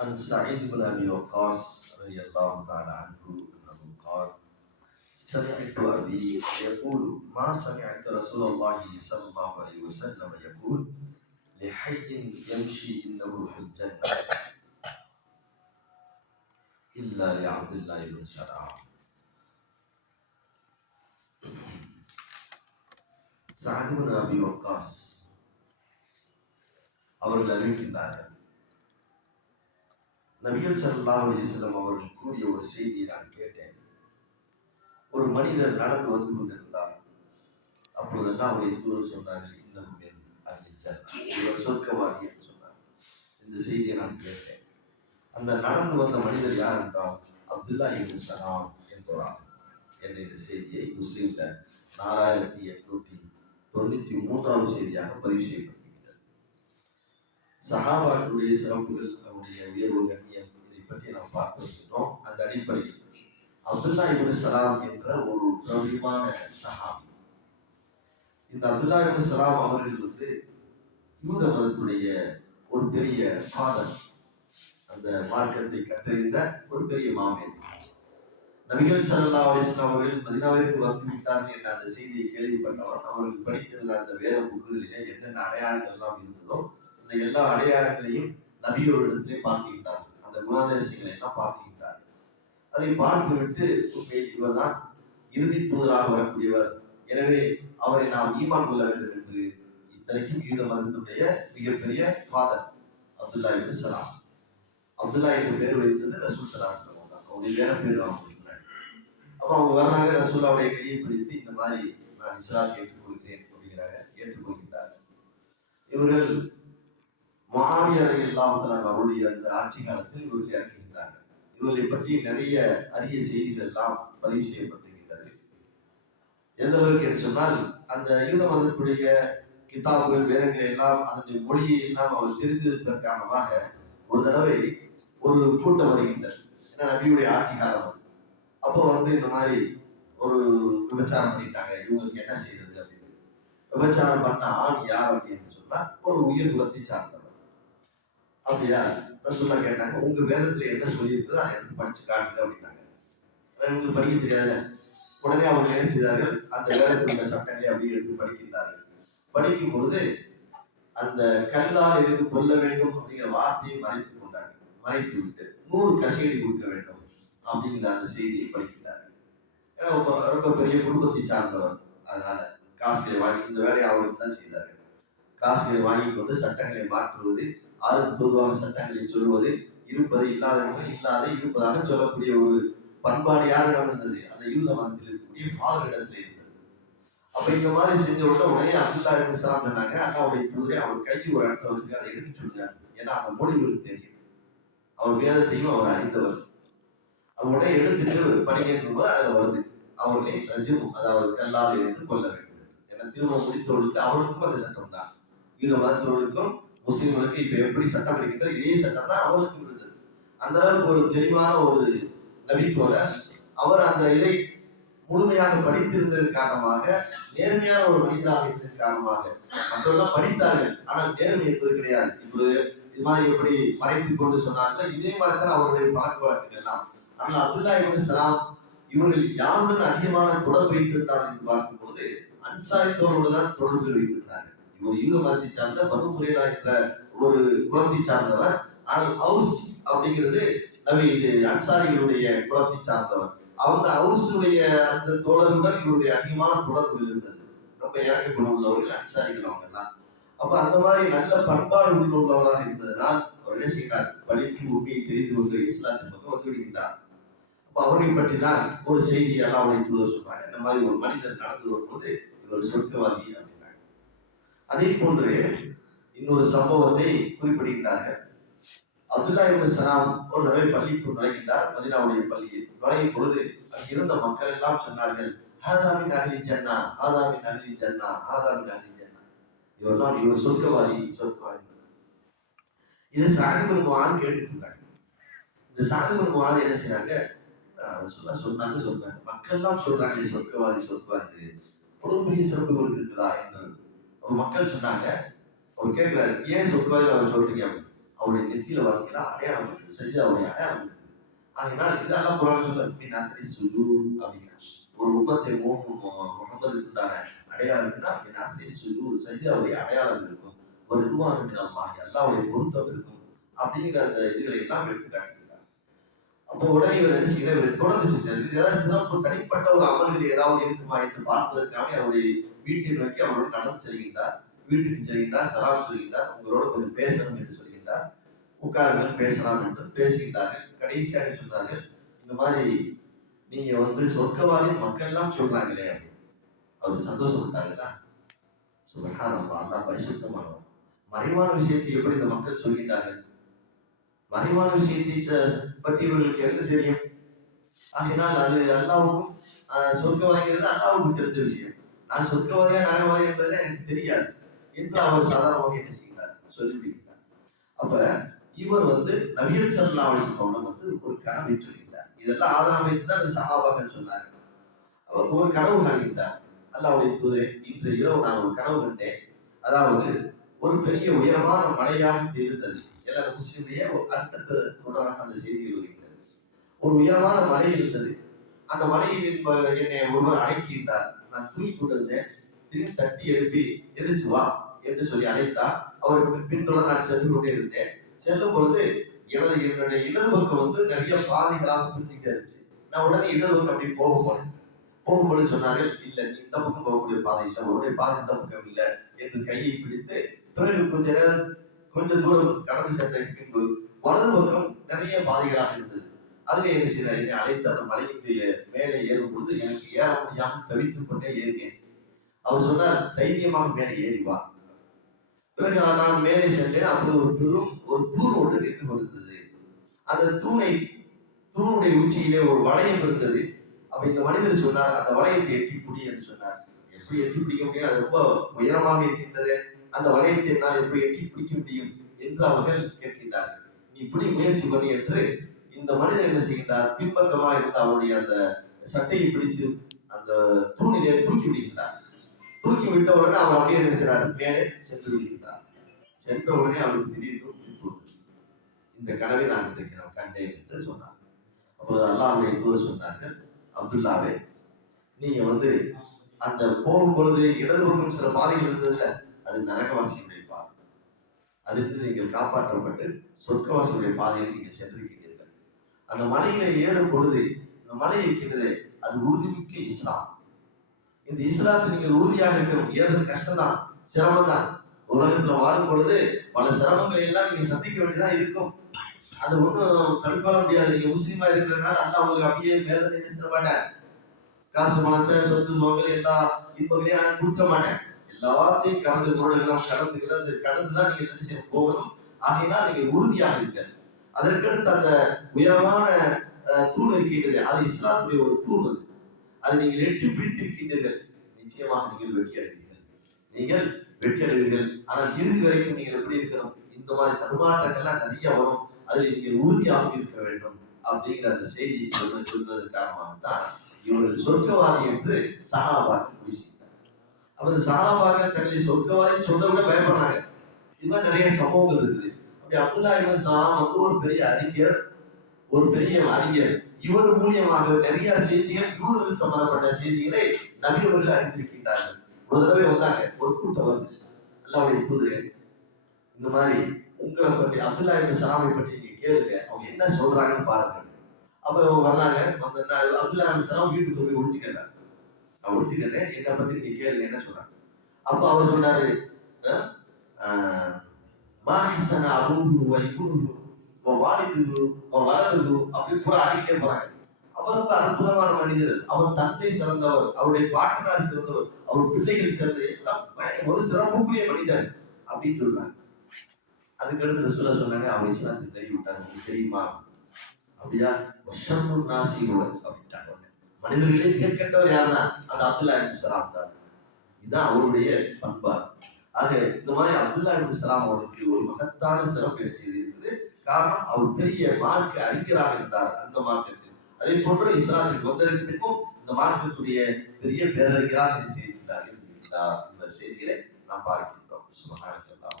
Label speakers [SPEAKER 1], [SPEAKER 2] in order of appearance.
[SPEAKER 1] عن سعيد بن ابي وقاص رضي الله تعالى عنه انه قال سمعت ابي يقول ما سمعت رسول الله صلى الله عليه وسلم يقول لحي يمشي انه في الجنه الا لعبد الله بن سلام سعد بن ابي وقاص அவர்கள் அறிவிக்கின்றார்கள் நபிகள் ஸல்லல்லாஹு அலிஸ்லம் அவர்கள் கூறிய ஒரு செய்தியை நான் கேட்டேன். ஒரு மனிதர் நடந்து வந்து கொண்டிருந்தார். அப்பொழுதெல்லாம் அவரை தூரம் சொன்னார்கள் இன்னும் என் அருளிச்சார் இவர் சொர்க்கவாதி என்று சொன்னார். இந்த செய்தியை நான் கேட்டேன். அந்த நடந்து வந்த மனிதர் யார் என்றால் அப்துல்லா இப்னு சலாம் என்பவர் என்ற இந்த செய்தியை முஸ்லீம்ல நாலாயிரத்தி எட்நூத்தி தொண்ணூத்தி மூன்றாவது செய்தியாக பதிவு செய்யப்பட்டிருக்கிறது. சஹாபாக்களுடைய சிறப்புகள் அவருடைய உயர்வு கண்ணியம் இதை பற்றி நாம் பார்த்து அந்த அடிப்படையில் அப்துல்லா இபின் சலாம் என்ற ஒரு பிரபலமான சஹாபி. இந்த அப்துல்லா இபின் சலாம் அவர்கள் வந்து யூத மதத்துடைய ஒரு பெரிய ஃபாதர் அந்த மார்க்கத்தை கற்றறிந்த ஒரு பெரிய மாமேன் நபிகள் சல்லா அலிஸ்லாம் அவர்கள் மதினாவிற்கு வந்து விட்டார்கள் என்ற அந்த செய்தியை கேள்விப்பட்டவர் அவர்கள் படித்திருந்த அந்த வேத புக்குகளிலே என்னென்ன அடையாளங்கள் எல்லாம் இருந்ததோ அந்த எல்லா அடையாளங்களையும் நபியோரிடத்திலே பார்க்கின்றார்கள். அந்த குணாதிசயங்களை எல்லாம் பார்க்கின்றார்கள். அதை பார்த்துவிட்டு உண்மையில் இவர்தான் இறுதி தூதராக வரக்கூடியவர். எனவே அவரை நாம் ஈமான் கொள்ள வேண்டும் என்று இத்தனைக்கும் யூத மதத்துடைய மிகப்பெரிய ஃபாதர் அப்துல்லா இப்னு சலாம். அப்துல்லா என்று பேர் வைத்தது ரசூல் சலாம் சலாம் தான். அவருடைய வேற பேர் அவங்க அப்போ அவங்க வர்றாங்க ரசூல்லாவுடைய கையை பிடித்து இந்த மாதிரி நான் இஸ்லாம் ஏற்றுக்கொள்கிறேன் அப்படிங்கிறாங்க ஏற்றுக்கொள்கிறார்கள் இவர்கள் மாவியர் இல்லாமல் அவருடைய அந்த ஆட்சி காலத்தில் இவர்கள் இறக்குகின்றார்கள் இவர்களை பற்றி நிறைய அரிய செய்திகள் எல்லாம் பதிவு செய்யப்பட்டிருக்கின்றது. எந்த அளவுக்கு என்று சொன்னால் அந்த யூத மதத்துடைய கிதாபுகள் வேதங்கள் எல்லாம் அதனுடைய மொழியை எல்லாம் அவர் தெரிந்திருப்பதன் காரணமாக ஒரு தடவை ஒரு கூட்டம் வருகின்றது. ஏன்னா நபியுடைய ஆட்சி காலம். அப்போ வந்து இந்த மாதிரி ஒரு விபச்சாரம் பண்ணிட்டாங்க. இவங்களுக்கு என்ன செய்யறது அப்படின்னு. விபச்சாரம் பண்ண ஆண் யார் அப்படின்னு சொன்னா ஒரு உயிர் குலத்தை சார்ந்தவர். அப்படியா? ரசூல்லா கேட்டாங்க. உங்க வேதத்துல என்ன சொல்லியிருக்குதோ அதை எடுத்து படிச்சு காட்டுங்க அப்படின்னாங்க. உங்களுக்கு படிக்க தெரியாதுல்ல. உடனே அவங்க என்ன செய்தார்கள்? அந்த வேதத்தில் உள்ள சட்டங்களை அப்படியே எடுத்து படிக்கின்றார்கள். படிக்கும் பொழுது அந்த கல்லால் இருந்து கொள்ள வேண்டும் அப்படிங்கிற வார்த்தையை மறைத்து கொண்டார்கள். மறைத்து விட்டு நூறு கசையடி கொடுக்க வேண்டும் அப்படிங்கிற அந்த செய்தியை படிக்கின்றார்கள். ஏன்னா ரொம்ப பெரிய குடும்பத்தை சார்ந்தவர். அதனால காசுகளை வாங்கி இந்த வேலையை அவர்கள் தான் செய்தார்கள். காசுகளை வாங்கி கொண்டு சட்டங்களை மாற்றுவது ஆறு பொதுவான சட்டங்களை சொல்வது இருப்பது இல்லாதவர்கள் இல்லாத இருப்பதாக சொல்லக்கூடிய ஒரு பண்பாடு யாரிடம் இருந்தது? அந்த யூத மதத்தில் இருக்கக்கூடிய ஃபாதர் இடத்துல இருந்தது. அப்ப இந்த மாதிரி செஞ்ச உடனே உடனே அப்துல்லா இப்னு சொன்னாங்க அல்லாவுடைய தூதரை அவர் கை ஒரு இடத்துல வச்சுக்க அதை எடுத்து சொல்லுங்க ஏன்னா அந்த மொழிகளுக்கு தெரியும். அவர் வேதத்தையும் அவர் அறிந்தவர். அவர் உடனே எடுத்துட்டு படிக்கின்ற போது அதுல வருது அவர்களை ரஜினு அதாவது கல்லால் எடுத்து கொள்ள வேண்டும். ஏன்னா திருமணம் முடித்தவர்களுக்கு அவர்களுக்கும் அந்த சட்டம் தான். யூத மதத்தவர்களுக்கும் முஸ்லீம்களுக்கு இப்ப எப்படி சட்டம் இருக்கின்றது இதே சட்டம் தான் அவர்களுக்கு இருந்தது அந்த அளவுக்கு ஒரு தெளிவான ஒரு நபித்தோட அவர் அந்த இதை முழுமையாக படித்திருந்ததன் காரணமாக நேர்மையான ஒரு மனிதராக இருந்ததன் காரணமாக. மற்றவர்கள் படித்தார்கள் ஆனால் நேர்மை என்பது கிடையாது. இப்பொழுது இது மாதிரி எப்படி மறைத்து கொண்டு சொன்னார்கள் இதே மாதிரி தான் அவருடைய பழக்க வழக்கங்கள் எல்லாம் ஆனால் அப்துல்லா இவன் சலாம் இவர்கள் யாருடன் அதிகமான தொடர்பு வைத்திருந்தார்கள் என்று பார்க்கும்போது அன்சாரித்தோடு தான் தொடர்புகள் வைத்திருந்தார்கள். ஒரு யூத மதத்தை சார்ந்த பனு குரேலா என்ற ஒரு குலத்தை சார்ந்தவர். ஆனால் ஹவுஸ் அப்படிங்கிறது நம்ம இது அன்சாரிகளுடைய குலத்தை சார்ந்தவர். அவங்க ஹவுஸுடைய அந்த தோழர்களுடன் இவருடைய அதிகமான தொடர்பு இருந்தது. ரொம்ப இறக்க குணம் உள்ளவர்கள் அன்சாரிகள் அவங்க எல்லாம் அப்ப அந்த மாதிரி நல்ல பண்பாடு உள்ளவர்களாக இருந்ததனால் அவர் என்ன செய்கிறார் படித்து உண்மையை தெரிந்து கொண்டு இஸ்லாத்தின் பக்கம் வந்துவிடுகின்றார் அப்ப அவரை பற்றி தான் ஒரு செய்தி எல்லாம் அவரை தூதர் சொல்றாங்க. இந்த மாதிரி ஒரு மனிதர் நடந்து வரும்போது இவர் சொர்க்கவாதி அப்படின்னு. அதே போன்று இன்னொரு சம்பவத்தை குறிப்பிடுகின்றார்கள். அப்துல்லா இப்னு சலாம் ஒரு தடவை பள்ளிக்கு நுழைகின்றார். மதினாவுடைய பள்ளியில் நுழையும் பொழுது அங்கிருந்த மக்கள் எல்லாம் சொன்னார்கள் ஆதாமின் அகலி ஜன்னா ஆதாமின் அகலி ஜன்னா ஆதாமின் அகலி ஜன்னா. இவரெல்லாம் இவர் சொர்க்கவாதி சொர்க்கவாதி. இது சாதிபுல் முவாது கேட்டுட்டு இந்த சாதிபுல் முவாது என்ன செய்யறாங்க சொல்ல சொன்னாங்க சொல்றாங்க. மக்கள் எல்லாம் சொல்றாங்களே சொர்க்கவாதி சொர்க்கவாதி. ஒரு பெரிய சிறப்பு இவருக்கு இருக்குதா என்று ஒரு மக்கள் சொன்னாங்க அவர் கேட்கிறாரு ஏன் சொர்க்கவாதி அவர் சொல்றீங்க? அவருடைய நெத்தியில பார்த்தீங்கன்னா அடையாளம் இருக்குது. அவருடைய அடையாளம் இருக்குது. ஆகினால் இதெல்லாம் குரான் சொல்ல பின்னாசரி சுஜு அப்படிங்கிறார் ஒரு உம்மத்தை முகமதுக்கு உண்டான அடையாளம் இருக்குன்னா சுஜு சுஜூ அவருடைய அடையாளம் இருக்கும். ஒரு இதுவான மினல்லாஹி. அல்லாவுடைய பொருத்தம் இருக்கும். அப்படிங்கிற அந்த இதுகளை எல்லாம் எடுத்துக்காட்டு அப்போ உடனே இவர் என்ன செய்யல இவர் தொடர்ந்து செஞ்சார் இது ஏதாவது சிறப்பு தனிப்பட்ட ஒரு அமல்கள் ஏதாவது இருக்குமா என்று பார்ப்பதற்காக அவருடைய வீட்டை நோக்கி அவரோடு நடந்து செல்கின்றார். வீட்டுக்கு செல்கின்றார் சலாம் சொல்கின்றார் உங்களோட கொஞ்சம் பேசணும் என்று சொல்கின்றார். உட்காருங்கள் பேசலாம் என்று பேசுகின்றார்கள். கடைசியாக சொன்னார்கள் இந்த மாதிரி நீங்க வந்து சொர்க்கவாதி மக்கள் எல்லாம் சொல்றாங்களே அப்படின்னு. அவர் சந்தோஷப்பட்டார்களா சுபஹானல்லாஹ் அல்லாஹ் பரிசுத்தமானவர். மறைவான விஷயத்தை எப்படி இந்த மக்கள் சொல்கின்றார்கள்? மறைவான விஷயத்தை ச- பற்றி இவர்களுக்கு என்ன தெரியும்? ஆகையினால் அது அல்லாவுக்கும் சொர்க்கவாதிங்கிறது அல்லாவுக்கும் தெரிஞ்ச விஷயம். நான் சொர்க்கவாதியா நரகவாதி என்பது எனக்கு தெரியாது. என்று அவர் சாதாரணமாக என்ன செய்கிறார்? சொல்லிவிடுகிறார். அப்ப இவர் வந்து நவியல் சல்லா அலிஸ்லாம் வந்து ஒரு கனவை சொல்கிறார் இதெல்லாம் ஆதாரம் வைத்து தான் அந்த சகாபாக்கள் சொன்னார் அவர் ஒரு கனவு காண்கின்றார். அல்லாவுடைய தூதரே இன்று இரவு நான் ஒரு கனவு கண்டேன். அதாவது ஒரு பெரிய உயரமான மலையாக தெரிந்தது. எல்லா முஸ்லிமுடைய அடுத்தடுத்த தொடராக அந்த செய்திகள் வருகின்றது ஒரு உயரமான மலை இருந்தது. அந்த மலையில் என்னை ஒருவர் அழைக்கின்றார் நான் தூங்கி கொண்டிருந்தேன் திடீர்னு தட்டி எழுப்பி எதிர்த்து வா என்று சொல்லி அழைத்தார். அவர் பின்தொடர் நான் சென்று கொண்டே இருந்தேன். செல்லும் பொழுது எனது என்னுடைய இடது பக்கம் வந்து நிறைய பாதைகளாக பிரிஞ்சுட்டே இருந்துச்சு. நான் உடனே இடது பக்கம் அப்படி போக போனேன் போகும்பொழுது சொன்னார்கள் இல்லை நீ இந்த பக்கம் போகக்கூடிய பாதை இல்லை. உன்னுடைய பாதை இந்த பக்கம் இல்லை என்று கையை பிடித்து பிறகு கொஞ்ச நேரம் கொஞ்ச தூரம் கடந்து சென்ற பின்பு வலது பக்கம் நிறைய பாதைகளாக இருந்தது. அதுல என்ன செய்யற என்னை அழைத்து அந்த மலையினுடைய மேலே ஏறும் பொழுது எனக்கு ஏற முடியாமல் தவித்துக் கொண்டே ஏறினேன். அவர் சொன்னார் தைரியமாக மேலே ஏறிவா பிறகு நான் மேலே சென்றேன். அப்போது ஒரு பெரும் ஒரு தூண் ஒன்று நின்று கொண்டிருந்தது. அந்த தூணை தூணுடைய உச்சியிலே ஒரு வளையம் இருந்தது. அப்ப இந்த மனிதர் சொன்னார் அந்த வளையத்தை எட்டி பிடி என்று சொன்னார். எப்படி எட்டி பிடிக்க முடியாது அது ரொம்ப உயரமாக இருக்கின்றது. அந்த வளையத்தை என்னால் எப்படி எட்டி பிடிக்க முடியும் என்று அவர்கள் கேட்கின்றார்கள். நீ இப்படி முயற்சி பண்ணி என்று இந்த மனிதர் என்ன செய்கின்றார்? பின்பக்கமாக இருந்த அவருடைய அந்த சட்டையை பிடித்து அந்த தூணிலே தூக்கி விடுகின்றார். தூக்கி விட்ட உடனே அவர் அப்படியே என்ன செய்கிறார்? மேலே சென்று விடுகின்றார். சென்ற உடனே அவருக்கு திடீர்னு இந்த கனவை நான் இன்றைக்கு நான் கண்டேன் என்று சொன்னார். அப்போது அல்லாவுடைய தூர சொன்னார்கள் அப்துல்லாவே நீங்க வந்து அந்த போகும் பொழுது இடது பக்கம் சில பாதைகள் இருந்ததுல அது நரகவாசியுடைய பாதை. அதிலிருந்து நீங்கள் காப்பாற்றப்பட்டு சொர்க்கவாசியுடைய பாதையில் நீங்கள் சென்றிருக்கிறீர்கள். அந்த மலையில ஏறும் பொழுது இந்த மலை இருக்கின்றதே அது உறுதிமிக்க இஸ்லாம். இந்த இஸ்லாத்தை நீங்கள் உறுதியாக இருக்கணும் ஏறது கஷ்டம்தான் சிரமம் தான் உலகத்துல வாழும் பொழுது பல சிரமங்களை எல்லாம் நீங்க சந்திக்க வேண்டியதா இருக்கும். அது ஒன்றும் தடுக்க முடியாது. நீங்க முஸ்லீமா இருக்கிறனால அல்லா உங்களுக்கு அப்படியே மேல செஞ்சிட மாட்டேன் காசு பணத்தை சொத்து சுகங்கள் எல்லா இன்பங்களையும் கொடுக்க மாட்டேன் எல்லாத்தையும் கடந்து குரலெல்லாம் கடந்து கிடந்து கடந்து தான் நீங்க என்ன செய்ய போகணும்? ஆகையினால் நீங்கள் உறுதியாக இருக்க அதற்கடுத்து அந்த உயரமான தூண் இருக்கின்றது அது இஸ்லாத்துடைய ஒரு தூண் அது. அதை நீங்கள் எட்டி பிடித்திருக்கின்றீர்கள். நிச்சயமாக நீங்கள் வெற்றி அடைவீர்கள். நீங்கள் வெற்றி அடைவீர்கள். ஆனால் இறுதி வரைக்கும் நீங்கள் எப்படி இருக்கணும்? இந்த மாதிரி தடுமாற்றங்கள்லாம் நிறைய வரும். அதில் நீங்கள் உறுதியாக இருக்க வேண்டும். அப்படிங்கிற அந்த செய்தியை சொல்ல சொல்வதன் காரணமாக தான் இவர்கள் சொர்க்கவாதி என்று சகாபாக்கள் அவர் அப்ப தன்னை சகாபாக்கள் தங்களை சொர்க்கவாதி சொல்றதை விட பயப்படுறாங்க. இது மாதிரி நிறைய சம்பவங்கள் இருக்குது. அப்படி அப்துல்லா இவன் சலாம் வந்து ஒரு பெரிய அறிஞர் ஒரு பெரிய அறிஞர். இவர் மூலியமாக நிறைய செய்திகள் யூதர்கள் சம்பந்தப்பட்ட செய்திகளை நபி அவர்கள் அறிந்திருக்கின்றார்கள். ஒரு தடவை வந்தாங்க ஒரு கூட்டம் வருது அல்லாவுடைய தூதரே இந்த மாதிரி உங்களை பற்றி அப்துல்லா இபின் சலாமை பற்றி நீங்க கேளுங்க அவங்க என்ன சொல்றாங்கன்னு பாருங்க. அப்ப அவங்க வர்றாங்க வந்த அப்துல்லா இபின் சலாம் வீட்டுக்கு போய் ஒழிச்சுக்கிறாங்க நான் ஒழிச்சுக்கிறேன் என்னை பத்தி நீங்க கேளுங்க என்ன சொல்றாங்க அப்போ அவர் சொன்னாரு அஹ், ஆஹ், மாஹிசன அபூஹு வ உன் வ உன் வ வலதுஹு அப்படி பூரா அடிக்கிட்டே போறாங்க. அவர் ரொம்ப அற்புதமான மனிதர். அவர் தந்தை சிறந்தவர். அவருடைய பாட்டனார் சிறந்தவர். அவர் பிள்ளைகள் சிறந்த எல்லாம் ஒரு சிறப்புக்குரிய மனிதர் அப்படின்னு சொல்றாங்க. அதுக்கடுத்து சொல்ல சொன்னாங்க அவர் இஸ்லாத்துக்கு தெரிய விட்டாங்க தெரியுமா? அப்படியா? வஷர்ரு நாசிருவர் அப்படின்ட்டாங்க. மனிதர்களே மிகக்கெட்டவர் யாருன்னா? அந்த அப்துல்லா இபின் சலாம் தான். இதுதான் அவருடைய பண்பா. ஆக இந்த மாதிரி அப்துல்லா இபின் சலாம் அவருக்கு ஒரு மகத்தான சிறப்பு என்ன செய்திருக்குது காரணம் அவர் பெரிய மார்க்க அறிஞராக இருந்தார் அந்த மார்க்கத்தில் அதே போன்று இஸ்லாத்திற்கு வந்ததற்கு பின்பும் இந்த மார்க்கத்துடைய பெரிய பேரறிஞராக என்ன செய்திருக்கிறார் இருந்திருக்கிறார் என்ற செய்திகளை நாம் பார்க்கின்றோம்